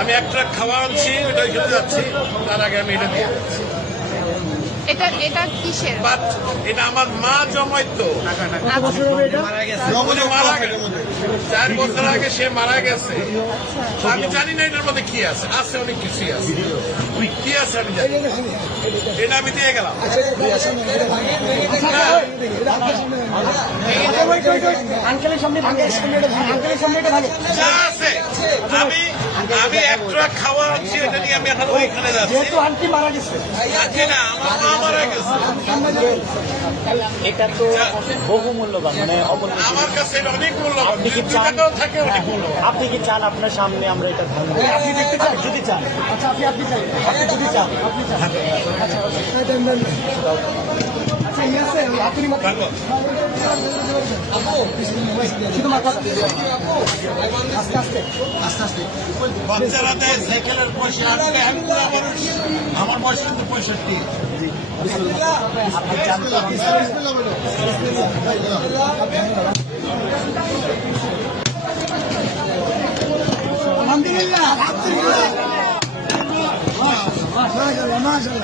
আমি এক ট্রাক খাওয়া আনছি, ওটা খেতে যাচ্ছি, তার আগে আমি এটা দিয়ে যাচ্ছি। এটা কিসের? বাট এটা আমার মা জমাইতো, মারা গেছে 4 বছর আগে, সে মারা গেছে। আমি জানি না এটার মধ্যে কি আছে, আছে অনেক কিছুই আছে, কি আছে আমি জানি, এটা আমি দিয়ে গেলাম। যা আছে আমি এক ট্রাক খাওয়া আনছি, এটা নিয়ে আমি এখন ওইখানে যাচ্ছি। আন্টি মারা গেছে, আজকে না, আমার মা মারা গেছে। এটা তো বহু মূল্যবান, মানে আমার কাছে এটা অনেক মূল্যবান, 2 টাকাও থাকে অনেক মূল্যবান। আপনি কি চান আপনার সামনে আমরা এটা ভাঙবো? আপনি দেখতে চান? যদি চান, আচ্ছা আপনি চান, আপনি যদি চান, আপনি চান, আচ্ছা আপনি শুধু মাথা আস্তে আস্তে আস্তে আস্তে। বাচ্চারা দেয় সাইকেলের পয়সা, আমি বুড়া মানুষ, আমার বয়স কিন্তু 65। আপনি চান তো আলহামদুলিল্লাহ,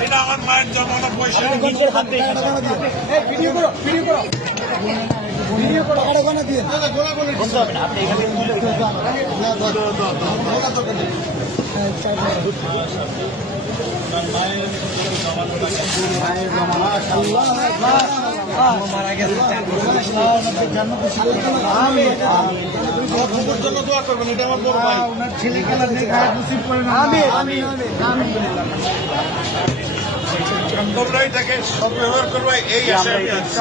এটা আমার মায়ের জন্মানোর পয়সা। নিজের হাতে বলতে হবে না, আপনি এখানে মারা গেছে, জন্য দোয়া করবেন, এটা আমার বড় ভাই। ছেলে খেলার তোমরা এটাকে সদ্ব্যবহার করবে, এই আশায় আমি আছি।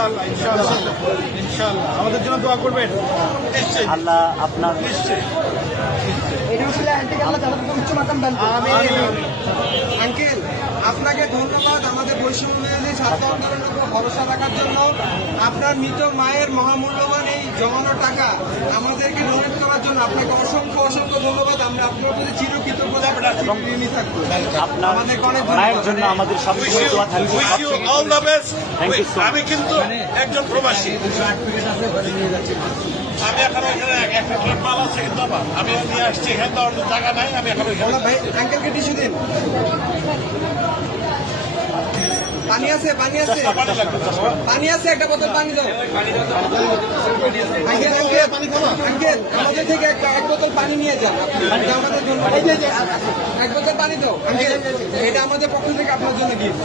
ইনশাআল্লাহ আমাদের জন্য দোয়া করবেন। নিশ্চয়ই আল্লাহ আপনার নিশ্চয়ই। আঙ্কেল, আপনাকে ধন্যবাদ আমাদের বৈষম্য বিরোধী ছাত্র আন্দোলনের উপর ভরসা রাখার জন্য। আপনার মৃত মায়ের মহামূল্যবান এই জমানো টাকা আমাদেরকে ডোনেট করার জন্য আপনাকে অসংখ্য অসংখ্য ধন্যবাদ। আমরা আপনার প্রতি চিরকৃতজ্ঞতা ঋণী থাকবো। আপনার আমাদেরকে অনেক মায়ের জন্য আমাদের সবসময় দোয়া থাকবে। Wish you all the best. Thank you so much. আমি কিন্তু একজন প্রবাসী, আমি এখন ওইখানে একটা ট্রাক মাল আছে কিন্তু আমি নিয়ে আসছি, এখানে তো অন্য জায়গা নাই, আমি এখন ওইখানে। ভাই আঙ্কেলকে টিস্যু দিন। পানি আছে, পানি আছে, পানি লাগবে, পানি আছে, একটা বোতল পানি দাও। আঙ্কেল আঙ্কেল আমাদের থেকে এক বোতল পানি নিয়ে যান, এটা আমাদের জন্য। এক বোতল পানি দাও আঙ্কেল, এটা আমাদের পক্ষ থেকে আপনার জন্য গিফট।